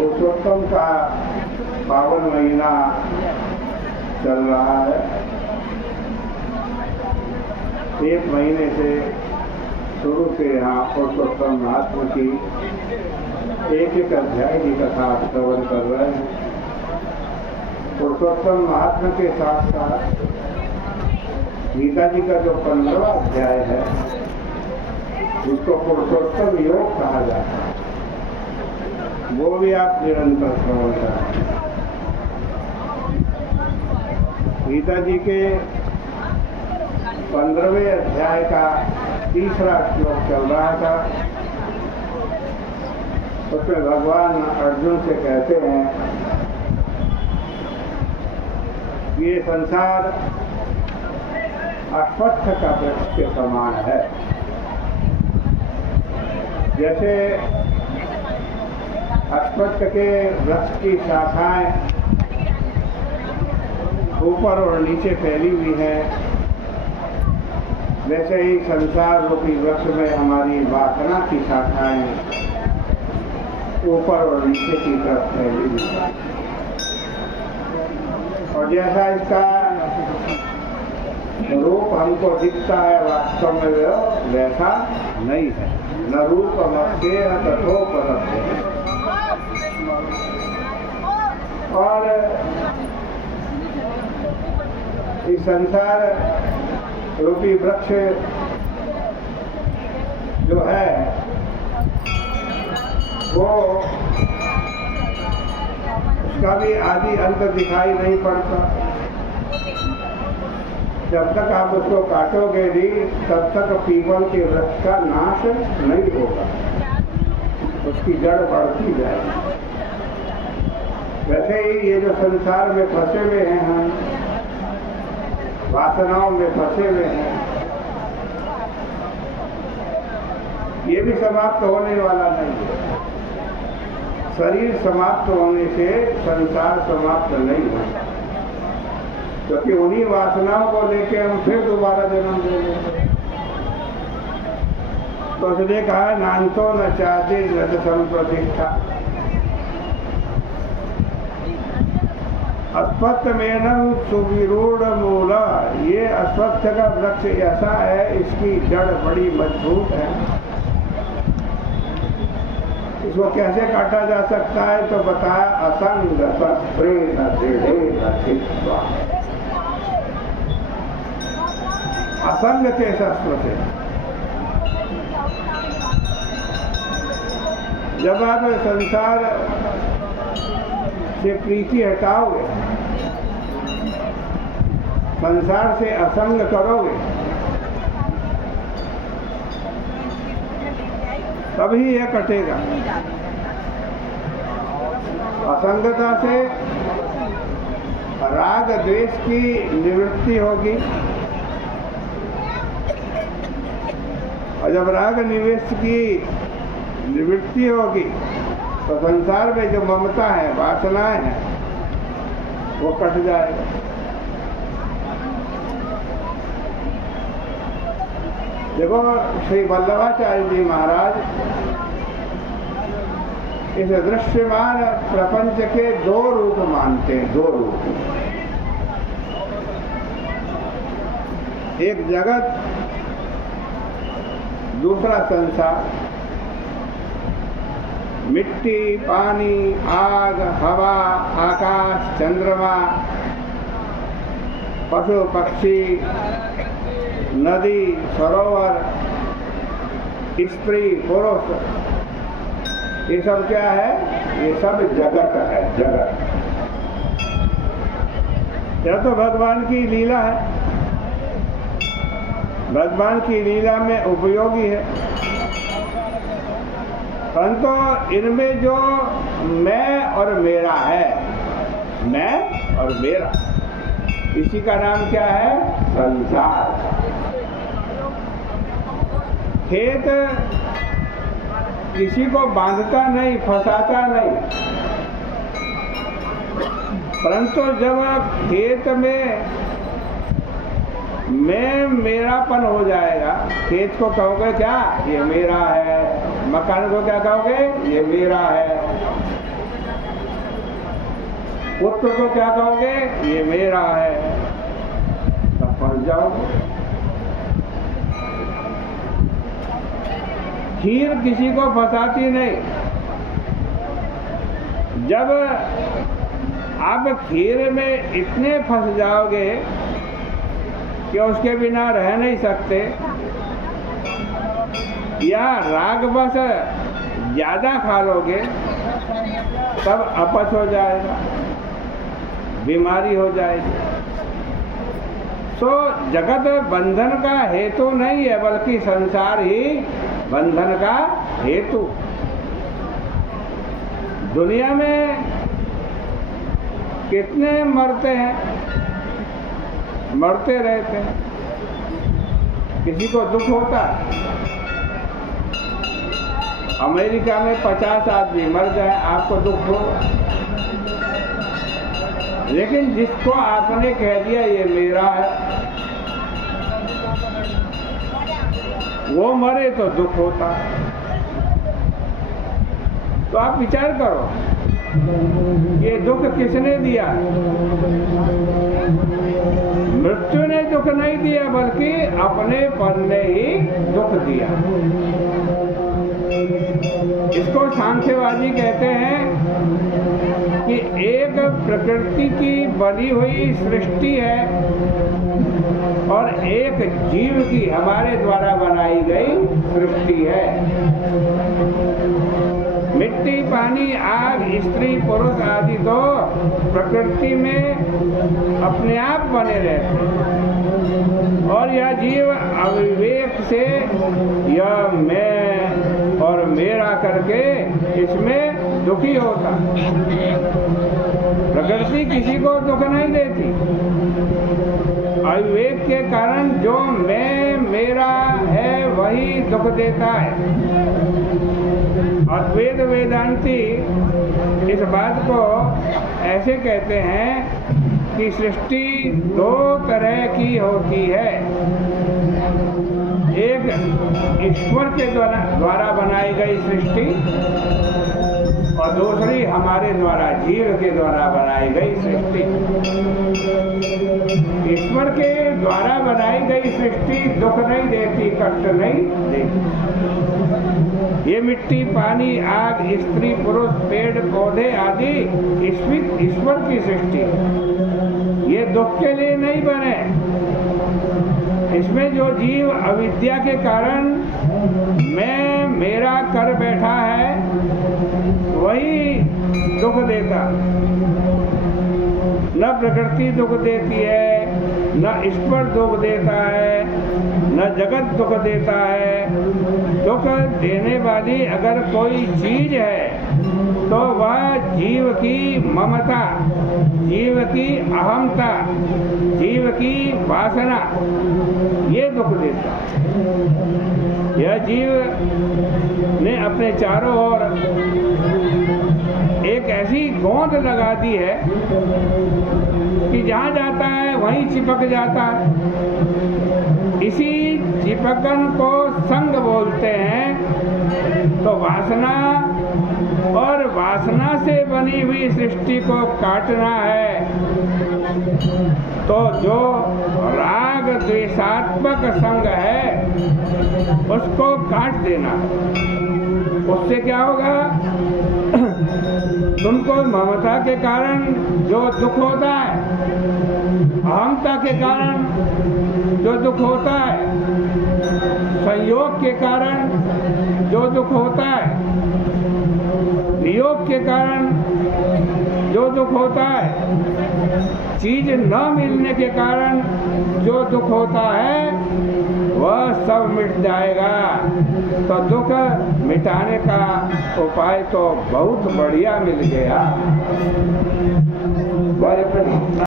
पुरुषोत्तम का पावन महीना चल रहा है। एक महीने से शुरू से यहाँ पुरुषोत्तम महात्मा की एक एक अध्याय की कथा श्रवण कर रहे हैं। पुरुषोत्तम महात्मा के साथ साथ गीता जी का जो 15वां अध्याय है जिसको पुरुषोत्तम योग कहा जाता है, वो भी आप निरंतर श्रवण करें। गीता जी के 15वें अध्याय का तीसरा श्लोक चल रहा था। उसमें भगवान अर्जुन से कहते हैं ये संसार अश्वत्थ का वृक्ष के समान है। जैसे अश्वत्थ के वृक्ष की शाखाएं ऊपर और नीचे फैली हुई हैं, वैसे ही संसार रूपी वृक्ष में हमारी वासना की शाखाएं ऊपर और नीचे की तरफ फैली हुई है। और जैसा इसका रूप हमको दिखता है, वास्तव में वैसा नहीं है। न रूप मस्ते न तथोपलब्धे। और इस संसार रूपी वृक्ष जो है वो उसका भी आदि अंत दिखाई नहीं पड़ता। जब तक आप उसको काटोगे नहीं तब तक पीपल के वृक्ष का नाश नहीं होगा, उसकी जड़ बढ़ती जाएगी। वैसे ही ये जो संसार में फंसे हुए हैं, हम वासनाओं में फंसे हुए हैं, ये भी समाप्त होने वाला नहीं है। शरीर समाप्त होने से संसार समाप्त नहीं होगा, क्योंकि उन्हीं वासनाओं को लेके हम फिर दोबारा जन्म ले लेंगे। तो उसने कहा नान्तो न चाहते न संप्रतिष्ठा। अश्वत्थ मेनम सुविरूढ़ मूला। ये अश्वत्थ का वृक्ष ऐसा है, इसकी जड़ बड़ी मजबूत है। इसको कैसे काटा जा सकता है तो बताया असंग सस्प्रेण दृढ़ेन चित्वा। असंग के शस्त्र से जब आप संसार से प्रीति हटाओगे, संसार से असंग करोगे, तभी यह कटेगा। असंगता से राग द्वेष की निवृत्ति होगी, और जब राग द्वेष की निवृत्ति होगी तो संसार में जो ममता है, वासनाएं हैं, वो कट जाएगा। देखो श्री वल्लभाचार्य जी महाराज इस दृश्यमान प्रपंच के दो रूप मानते हैं, दो रूप। एक जगत, दूसरा संसार। मिट्टी, पानी, आग, हवा, आकाश, चंद्रमा, पशु पक्षी, नदी, सरोवर, स्त्री पुरुष, ये सब क्या है? ये सब जगत है, जगत। यह तो भगवान की लीला है, भगवान की लीला में उपयोगी है। परंतु इनमें जो मैं और मेरा है, मैं और मेरा, इसी का नाम क्या है? संसार। खेत किसी को बांधता नहीं, फंसाता नहीं, परंतु जब खेत में मैं मेरापन हो जाएगा, खेत को कहोगे क्या? ये मेरा है। मकान को क्या कहोगे? ये मेरा है। पुत्र को क्या कहोगे? ये मेरा है, तब फंस जाओगे। खीर किसी को फंसाती नहीं। जब आप खीर में इतने फंस जाओगे कि उसके बिना रह नहीं सकते, या राग बस ज्यादा खा लोगे, तब अपच हो जाएगा, बीमारी हो जाएगी। तो जगत बंधन का हेतु नहीं है, बल्कि संसार ही बंधन का हेतु। दुनिया में कितने मरते हैं, मरते रहते हैं, किसी को दुख होता है। अमेरिका में 50 आदमी मर जाए, आपको दुख होगा। लेकिन जिसको आपने कह दिया ये मेरा है, वो मरे तो दुख होता। तो आप विचार करो, ये दुख किसने दिया? मृत्यु ने दुख नहीं दिया, बल्कि अपने पर ने ही दुख दिया। इसको सांख्यवादी कहते हैं कि एक प्रकृति की बनी हुई सृष्टि है और एक जीव की हमारे द्वारा बनाई गई सृष्टि है। मिट्टी, पानी, आग, स्त्री, पुरुष आदि तो प्रकृति में अपने आप बने रहते हैं, और यह जीव अविवेक से यह मैं और मेरा करके इसमें दुखी होता। प्रकृति किसी को दुख नहीं देती। अविवेक के कारण जो मैं मेरा है वही दुख देता है। अद्वैत वेदांती इस बात को ऐसे कहते हैं कि सृष्टि दो तरह की होती है। एक ईश्वर के द्वारा बनाई गई सृष्टि, और दूसरी हमारे द्वारा, जीव के द्वारा बनाई गई सृष्टि। ईश्वर के द्वारा बनाई गई सृष्टि दुख नहीं देती, कष्ट नहीं देती। ये मिट्टी, पानी, आग, स्त्री, पुरुष, पेड़ पौधे आदि ईश्वर की सृष्टि, ये दुख के लिए नहीं बने। इसमें जो जीव अविद्या के कारण मैं मेरा कर बैठा है, वही दुख देता। न प्रकृति दुख देती है, न ईश्वर दुख देता है, न जगत दुख देता है। दुख देने वाली अगर कोई चीज है तो वह जीव की ममता, जीव की अहमता, जीव की वासना, ये दुख देता। यह जीव ने अपने चारों ओर एक ऐसी गोंद लगा दी है कि जहाँ जाता है वहीं चिपक जाता है। इसी चिपकन को संग बोलते हैं। तो वासना और वासना से बनी हुई सृष्टि को काटना है तो जो राग द्वेषात्मक संग है उसको काट देना। उससे क्या होगा? तुमको ममता के कारण जो दुख होता है, अहंता के कारण जो दुख होता है, संयोग के कारण जो दुख होता है, वियोग के कारण जो दुख होता है, चीज न मिलने के कारण जो दुख होता है, वह सब मिट जाएगा। तो दुख मिटाने का उपाय तो बहुत बढ़िया मिल गया।